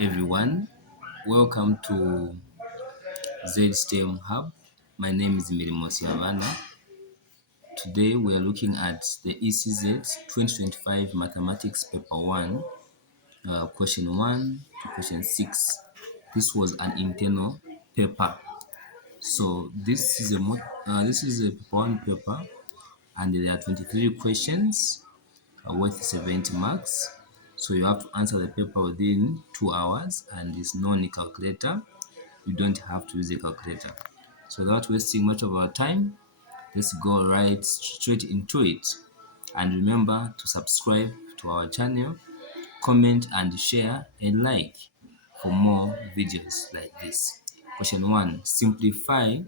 everyone, welcome to ZSTEM Hub. My name is Mirimo Siavana. Today we are looking at the ECZ 2025 Mathematics Paper 1, question 1 to question 6. This was an internal paper. So this is a paper 1 paper, and there are 23 questions worth 70 marks. So you have to answer the paper within 2 hours, and there's no need calculator. You don't have to use a calculator. So without wasting much of our time, let's go right straight into it. And remember to subscribe to our channel, comment and share and like for more videos like this. Question 1. Simplify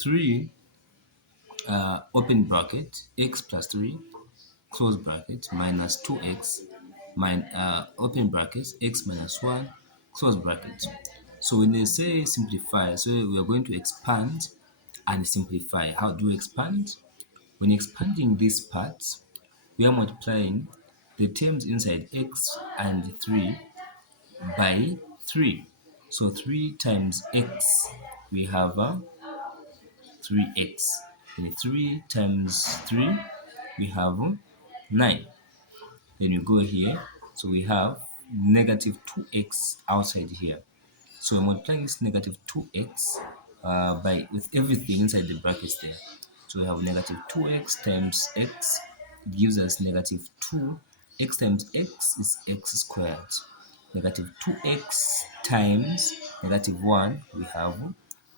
3 open bracket x plus 3 close bracket minus 2x open bracket x minus 1 close bracket. So when they say simplify, so we are going to expand and simplify. How do we expand? When expanding this part, we are multiplying the terms inside x and 3 by 3. So 3 times x, we have 3x. And 3 times 3, we have 9. Then you go here, so we have negative 2x outside here. So we're multiplying this negative 2x with everything inside the brackets there. So we have negative 2x times x. It gives us negative 2. X times x is x squared. Negative 2x times negative 1, we have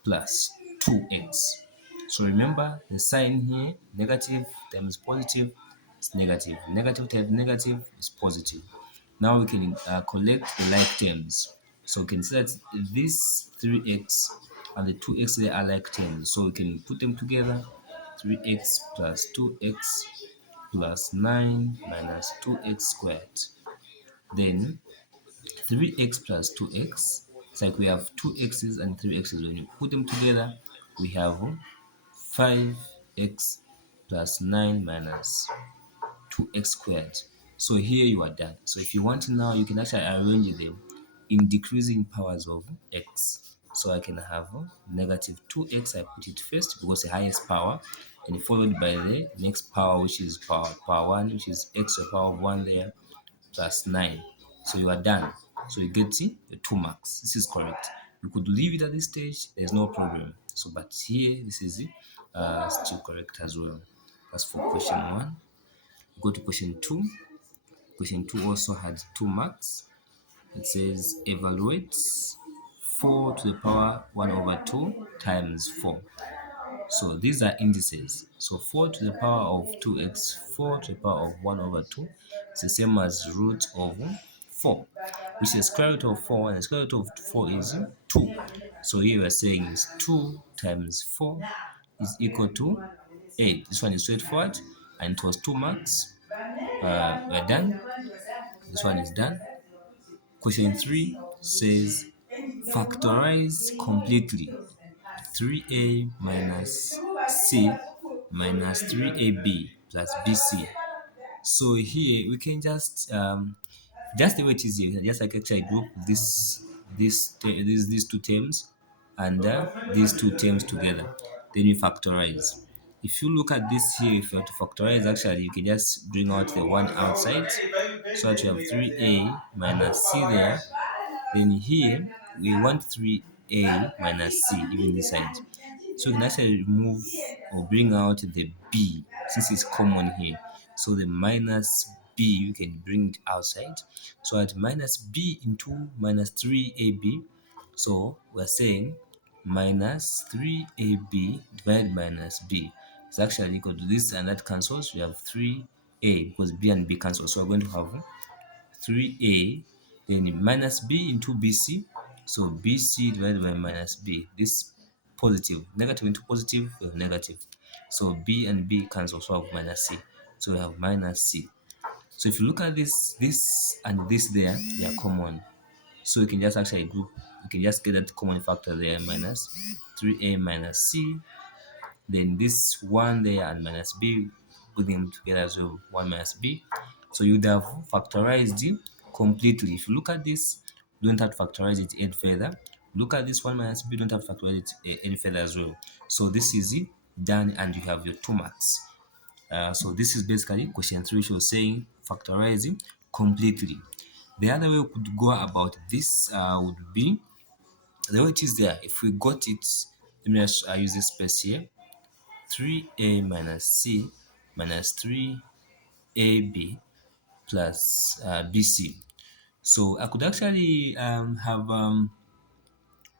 plus 2x. So remember the sign here, negative times positive is negative. Negative times negative is positive. Now we can collect the like terms. So we can say that this 3x and the 2x, they are like terms. So we can put them together. 3x plus 2x plus 9 minus 2x squared. Then 3x plus 2x, it's like we have 2x's and 3x's. When you put them together, we have 5x plus 9 minus 2x squared. So here you are done. So if you want now, you can actually arrange them in decreasing powers of x. So I can have negative 2x, I put it first because the highest power, and followed by the next power, which is power 1, which is x to the power of 1 there, plus 9. So you are done. So you get the 2 marks. This is correct. You could leave it at this stage, there's no problem. So but here, this is still correct as well. That's for question 1. Go to question 2. Question 2 also had 2 marks. It says evaluate 4 to the power 1 over 2 times 4. So these are indices. So 4 to the power of 2x, 4 to the power of 1 over 2 is the same as root of 4, which is the square root of 4, and the square root of 4 is 2. So here we are saying is 2 times 4 is equal to 8. This one is straightforward, and it was 2 marks. We're done. This one is done. Question 3 says factorize completely 3a minus c minus 3ab plus bc. So here we can just the way it is here, we can just like actually group these 2 terms and these 2 terms together. Then you factorize. If you look at this here, if you have to factorize, actually you can just bring out the 1 outside, so that you have 3a minus c there. Then here we want 3a minus c even this side. So you can actually remove or bring out the b since it's common here. So the minus b you can bring it outside. So at minus b into minus 3ab. So we're saying minus 3ab divided by minus b is actually equal to this, and that cancels. We have 3a because b and b cancel. So we're going to have 3a, then minus b into bc. So bc divided by minus b. This positive, negative into positive, we have negative. So b and b cancel, so we have minus c. So we have minus c. So if you look at this and this there, they are common. So you can just actually group, you can just get that common factor there, minus 3a minus c. Then this 1 there and minus b, put them together as well, 1 minus b. So you'd have factorized completely. If you look at this, You don't have to factorize it any further. Look at this 1 minus b, you don't have to factorize it any further as well. So this is it, done, and you have your 2 marks. So this is basically question 3, which was saying factorizing completely. The other way we could go about this would be the way it is there. If we got it, let me just use this space here. 3a minus c minus 3ab plus bc. So I could actually have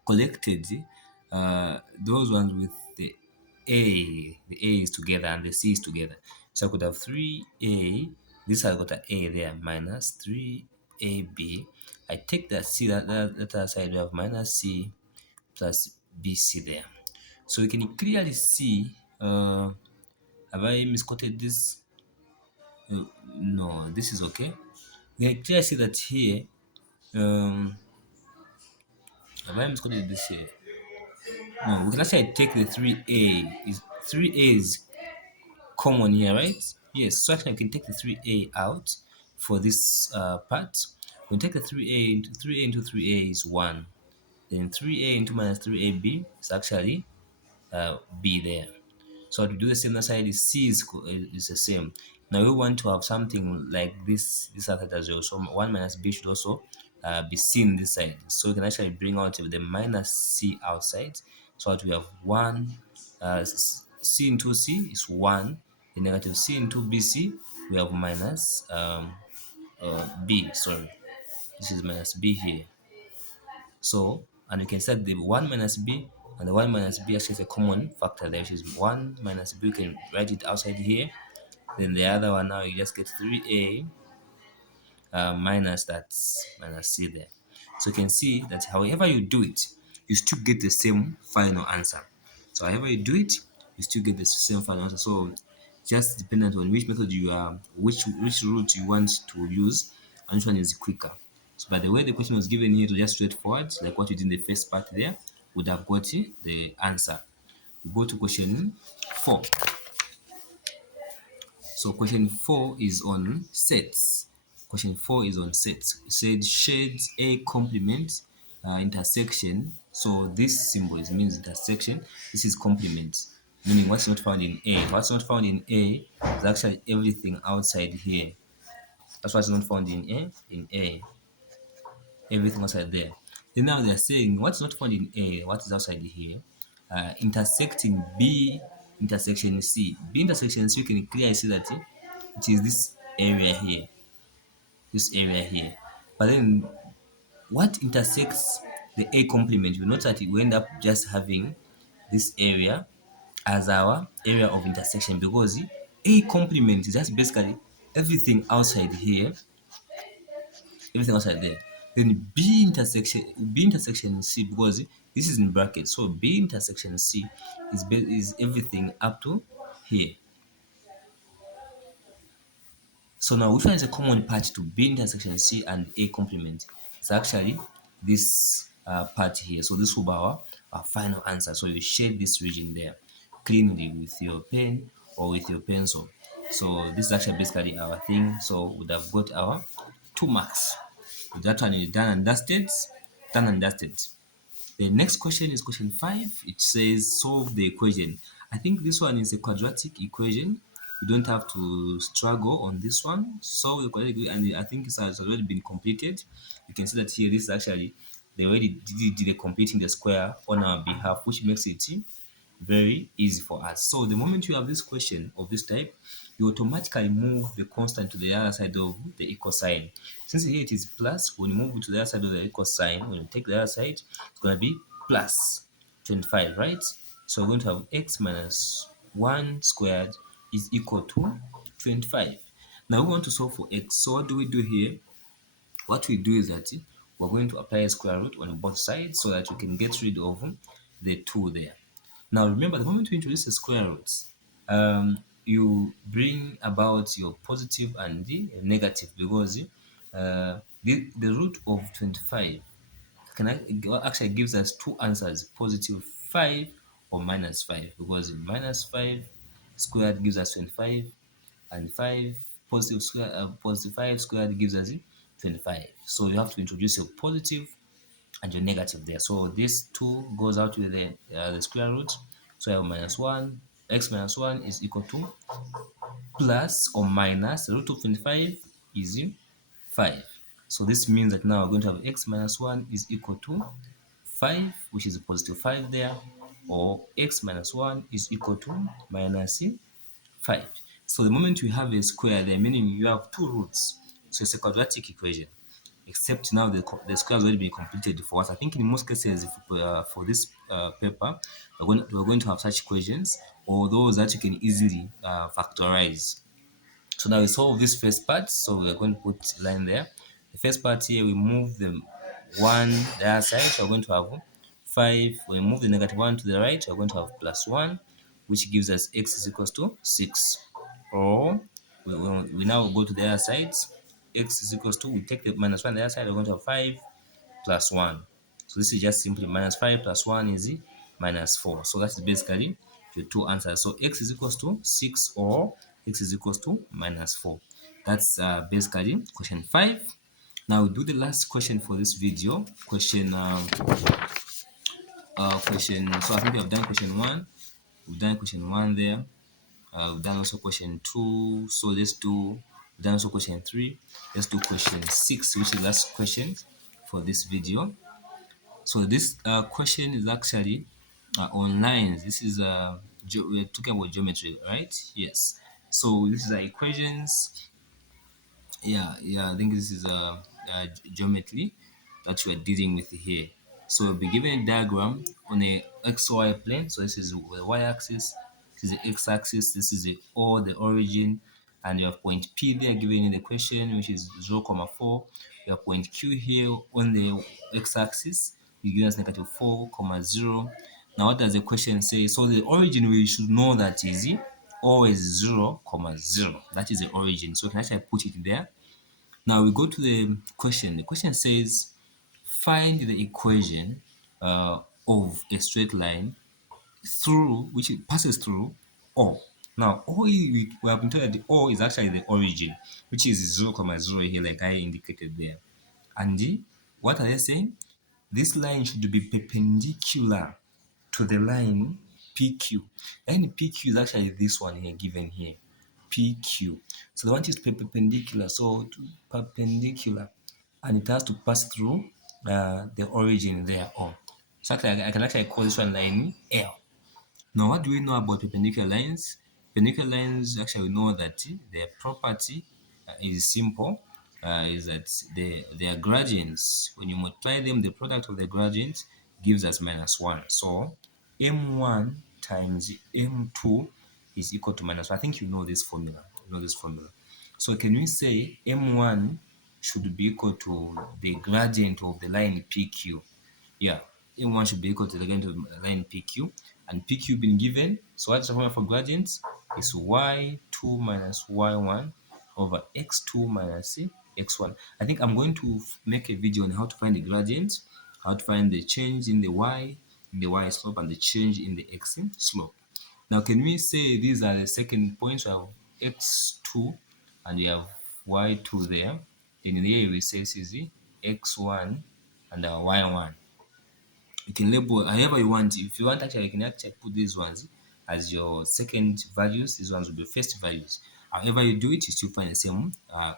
collected those ones with the A is together and the C is together. So I could have 3A, this has got an A there, minus 3AB. I take that C, that side, we have minus C plus BC there. So you can clearly see, have I misquoted this? No, this is okay. You can clearly see that here, have I misquoted this here? No, we can actually take the 3A. 3A is common here, right? Yes, so actually we can take the 3A out for this part. We take the 3A into 3A is 1. Then 3A into minus 3AB is actually B there. So to do the same side, C is the same. Now we want to have something like this side as well. So 1 minus B should also be seen this side. So we can actually bring out the minus C outside. So that we have 1 C into C is 1. The negative C into BC, we have minus B. Sorry, this is minus B here. So, and you can set the 1 minus b, and the 1 minus b actually is a common factor there, which is 1 minus b. You can write it outside here. Then the other one, now you just get 3a minus that minus c there. So you can see that however you do it, you still get the same final answer. So however you do it, you still get the same final answer. So just dependent on which method you are, which route you want to use, and which one is quicker. So by the way the question was given here, to just straightforward, like what you did in the first part there, would have got the answer. We go to question 4. So question 4 is on sets. Question 4 is on sets. It said shades A complement intersection. So this symbol means intersection. This is complement, meaning what's not found in A. What's not found in A is actually everything outside here. That's what's not found in A. In A, everything outside there. Then now they're saying what's not found in A, what is outside here, intersecting B intersection C. B intersection C, you can clearly see that it is this area here, But then what intersects the A complement, you notice that we end up just having this area as our area of intersection, because A complement is just basically everything outside here, everything outside there. Then B intersection C, because this is in brackets, so B intersection C is everything up to here. So now which one is a common part to B intersection C and A complement? It's actually this part here. So this will be our final answer. So you shade this region there cleanly with your pen or with your pencil. So this is actually basically our thing. So we would have got our 2 marks. With that one is done and dusted. Done and dusted. The next question is question 5. It says solve the equation. I think this one is a quadratic equation. You don't have to struggle on this one. Solve the quadratic equation, and I think it has already been completed. You can see that here, this is actually they already did the completing the square on our behalf, which makes it very easy for us. So the moment you have this question of this type, you automatically move the constant to the other side of the equal sign. Since here it is plus, when you move it to the other side of the equal sign, when you take the other side, it's going to be plus 25, right? So we're going to have x minus 1 squared is equal to 25. Now we want to solve for x. So what do we do here? What we do is that we're going to apply a square root on both sides so that you can get rid of the 2 there. Now remember, the moment we introduce the square roots, you bring about your positive and the negative, because the root of 25 actually gives us 2 answers, positive 5 or minus 5, because minus 5 squared gives us 25, and 5 positive 5 squared gives us 25. So you have to introduce your positive and your negative there. So this 2 goes out with the square root. So I have minus 1. X minus 1 is equal to plus or minus the root of 25 is 5. So this means that now we're going to have x minus 1 is equal to 5, which is a positive 5 there, or x minus 1 is equal to minus 5. So the moment we have a square there, meaning you have two roots, so it's a quadratic equation, except now the square has already been completed for us. I think in most cases for this paper, we're going to have such equations, or those that you can easily factorize. So now we solve this first part. So we're going to put a line there. The first part here, we move the 1 the other side. So we're going to have 5. We move the negative 1 to the right. We're going to have plus 1, which gives us x is equals to 6. Or we now go to the other side. X is equals to, we take the minus 1 the other side. We're going to have 5 plus 1. So this is just simply minus 5 plus 1 is minus 4. So that's basically your two answers. So x is equals to 6 or x is equals to minus 4. That's basically question 5. Now we do the last question for this video. So I think we have done question 1. We've done question 1 there. We've done also question 2. So let's do, we've done also question 3. Let's do question 6, which is the last question for this video. So this question is actually on lines. This is we're talking about geometry, right? Yes. So this is equations. Yeah, I think this is geometry that we are dealing with here. So we'll be given a diagram on a xy plane. So this is the y-axis, this is the x-axis, this is the origin, and you have point P there given in the question, which is 0, 4. You have point Q here on the x-axis, you give us negative 4, 0. Now what does the question say? So the origin, we should know that is always 0, 0. That is the origin. So can I actually put it there? Now we go to the question. The question says, find the equation of a straight line through which it passes through O. Now O, we have been told that the O is actually the origin, which is 0, 0 here, like I indicated there. And what are they saying? This line should be perpendicular to the line PQ. And PQ is actually this one here given here. PQ. So the one is perpendicular. So perpendicular, and it has to pass through the origin there. Oh, so actually I can actually call this one line L. Now, what do we know about perpendicular lines? Perpendicular lines, actually, we know that their property is simple. Is that their gradients, when you multiply them, the product of the gradients gives us -1. So m1 times m2 is equal to -1. I think you know this formula. So can we say m1 should be equal to the gradient of the line PQ? Yeah, m1 should be equal to the gradient of the line PQ, and PQ been given. So what's the formula for gradients? Is y2 minus y1 over x2 minus x1. I think I'm going to make a video on how to find the gradient, how to find the change in the y slope, and the change in the x slope. Now, can we say these are the second points? We have x2 and we have y2 there. Then in here we say this is the x1 and y1. You can label however you want. If you want, actually, you can actually put these ones as your second values. These ones will be first values. However you do it, you still find the same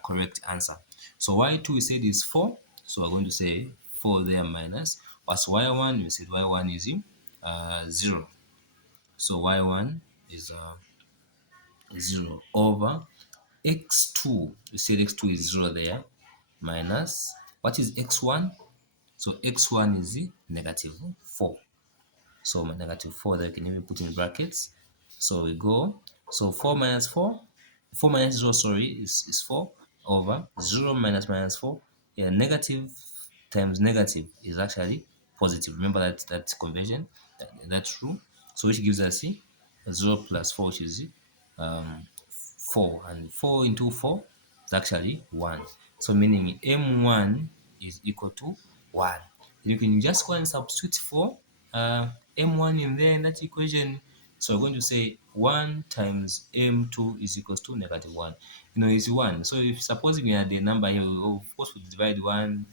correct answer. So y2 we said is 4. So we're going to say 4 there minus. What's y1? We said y1 is 0. So y1 is 0 over x2. We said x2 is 0 there minus. What is x1? So x1 is negative 4. So my negative 4 that I can even put in brackets. So we go. So 4 minus 4. 4 minus 0, sorry, is 4 over 0 minus 4. Yeah, negative times negative is actually positive. Remember that conversion, that's true. So which gives us 0 plus 4, which is 4. And 4 into 4 is actually 1. So meaning m1 is equal to 1. And you can just go and substitute for m1 in there in that equation. So we're going to say 1 times m2 is equals to -1. is 1. So if supposing we had the number here, of course we divide 1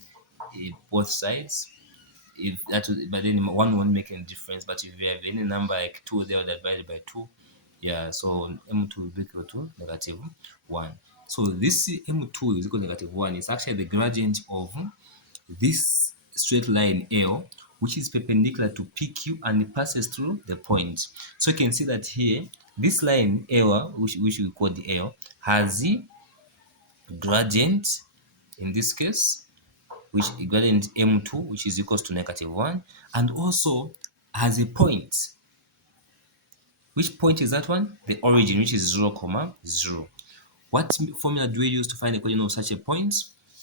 both sides. If that would, but then 1 won't make any difference. But if you have any number like 2 there divided by 2, yeah, so m2 will be equal to -1. So this m2 is equal to -1 is actually the gradient of this straight line L, which is perpendicular to PQ and it passes through the point. So you can see that here, this line L, which we call the L, has the gradient in this case, which gradient m2, which is equals to -1, and also has a point. Which point is that one? The origin, which is 0, 0. What formula do we use to find the coordinate of such a point?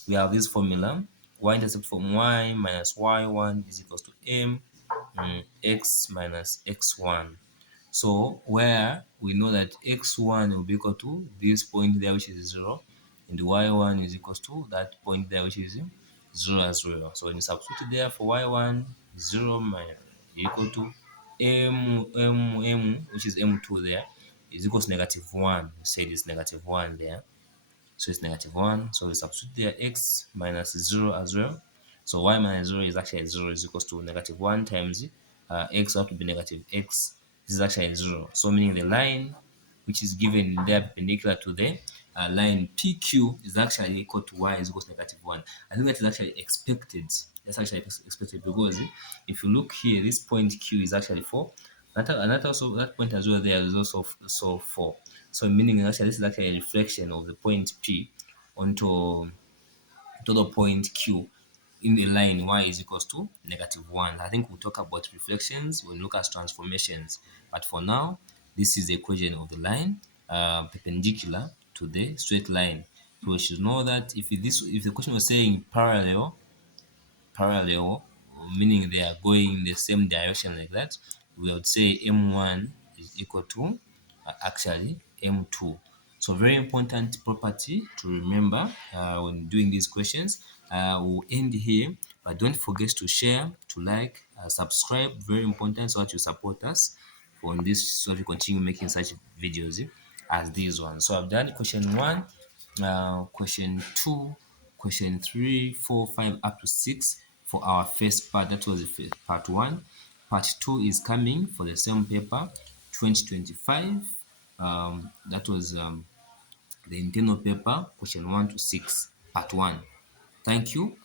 We have this formula: y-intercept from y minus y1 is equals to m x minus x1. So where we know that x1 will be equal to this point there, which is 0, and y1 is equals to that point there, which is 0 as well. So when you substitute there for y1, 0 minus equal to m, which is m2 there, is equals to -1. We said it's -1 there. So it's -1. So we substitute there x minus 0 as well. So y minus 0 is actually 0 is equals to -1 times x ought to be negative x. This is actually 0. So meaning the line which is given there perpendicular to the line PQ is actually equal to y is equals to -1. I think that is actually expected. That's actually expected because if you look here, this point Q is actually 4. And that also that point as well there is also 4. So meaning actually this is actually a reflection of the point P onto the point Q in the line y is equals to -1. I think we'll talk about reflections when we look at transformations. But for now, this is the equation of the line perpendicular to the straight line. So we should know that if the question was saying parallel, meaning they are going in the same direction like that, we would say m1 is equal to actually m2. So very important property to remember when doing these questions. We'll end here, but don't forget to share, to like, subscribe, very important, so that you support us on this, so that we continue making such videos as these ones. So I've done question 1, question 2, question 3, 4, 5 up to 6 for our first part. That was the first part 1. Part 2 is coming for the same paper 2025. That was the internal paper question 1 to 6 part 1. Thank you.